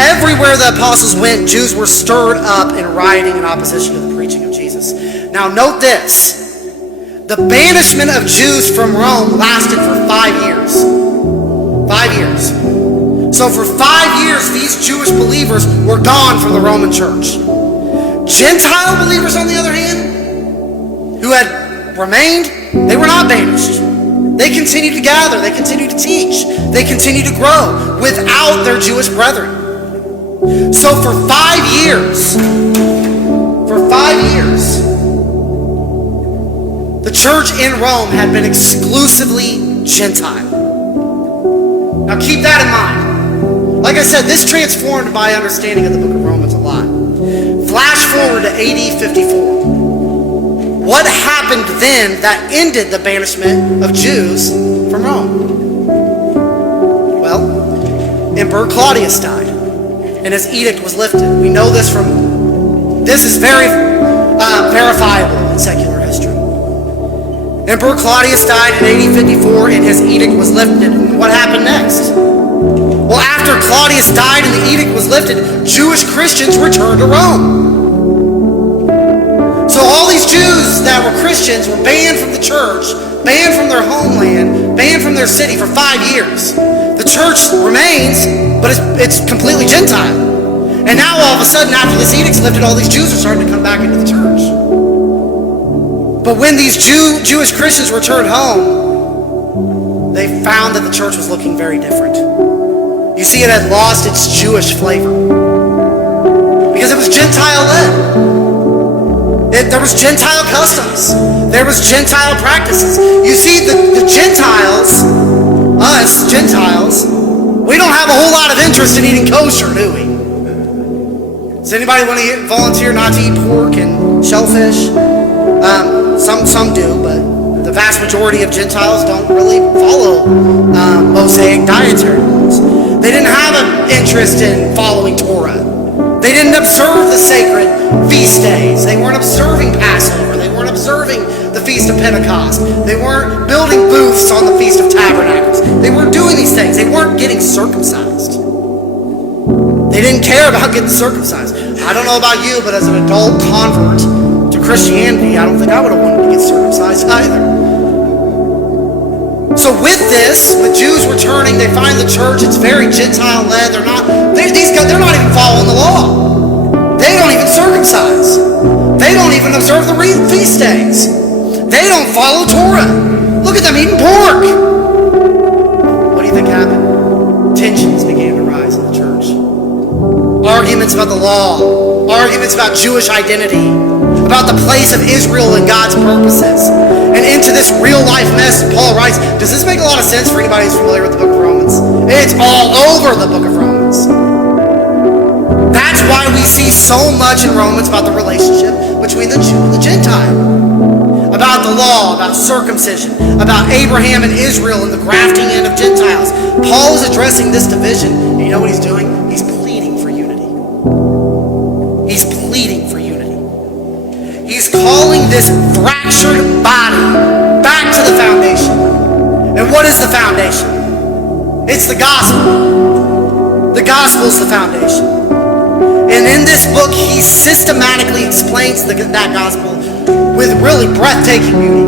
Everywhere the apostles went, Jews were stirred up and rioting in opposition to the preaching of Jesus. Now note this. The banishment of Jews from Rome lasted for 5 years. 5 years. So for 5 years, these Jewish believers were gone from the Roman church. Gentile believers, on the other hand, who had remained, they were not banished. They continued to gather. They continued to teach. They continued to grow without their Jewish brethren. So for 5 years, the church in Rome had been exclusively Gentile. Now keep that in mind. Like I said, this transformed my understanding of the book of Romans a lot. Flash forward to AD 54. What happened then that ended the banishment of Jews from Rome? Well, Emperor Claudius died, and his edict was lifted. We know this this is very verifiable in secular history. Emperor Claudius died in AD 54, and his edict was lifted. And what happened next? Well, after Claudius died and the edict was lifted, Jewish Christians returned to Rome. So all these Jews that were Christians were banned from the church, banned from their homeland, banned from their city for 5 years. The church remains, but it's completely Gentile. And now all of a sudden, after this edict's lifted, all these Jews are starting to come back into the church. But when these Jewish Christians returned home, they found that the church was looking very different. You see, it had lost its Jewish flavor because it was Gentile-led. There was Gentile customs. There was Gentile practices. You see, the Gentiles, us Gentiles, we don't have a whole lot of interest in eating kosher, do we? Does anybody want to volunteer not to eat pork and shellfish? Some do, but the vast majority of Gentiles don't really follow Mosaic dietary laws. They didn't have an interest in following Torah. They didn't observe the sacred feast days. They weren't observing Passover. They weren't observing the Feast of Pentecost. They weren't building booths on the Feast of Tabernacles. They weren't doing these things. They weren't getting circumcised. They didn't care about getting circumcised. I don't know about you, but as an adult convert to Christianity, I don't think I would have wanted to get circumcised either. So with this, with Jews returning, they find the church, it's very Gentile-led. They're not even following the law. They don't even circumcise. They don't even observe the feast days. They don't follow Torah. Look at them eating pork. What do you think happened? Tensions began to rise in the church. Arguments about the law. Arguments about Jewish identity. About the place of Israel and God's purposes. And into this real-life mess, Paul writes, does this make a lot of sense for anybody who's familiar with the book of Romans? It's all over the book of Romans. That's why we see so much in Romans about the relationship between the Jew and the Gentile. About the law, about circumcision, about Abraham and Israel and the grafting in of Gentiles. Paul is addressing this division, and you know what he's doing? He's pleading for unity. He's pleading for unity. He's calling this fractured body back to the foundation. And what is the foundation? It's the gospel. The gospel is the foundation. And in this book, he systematically explains that gospel with really breathtaking beauty.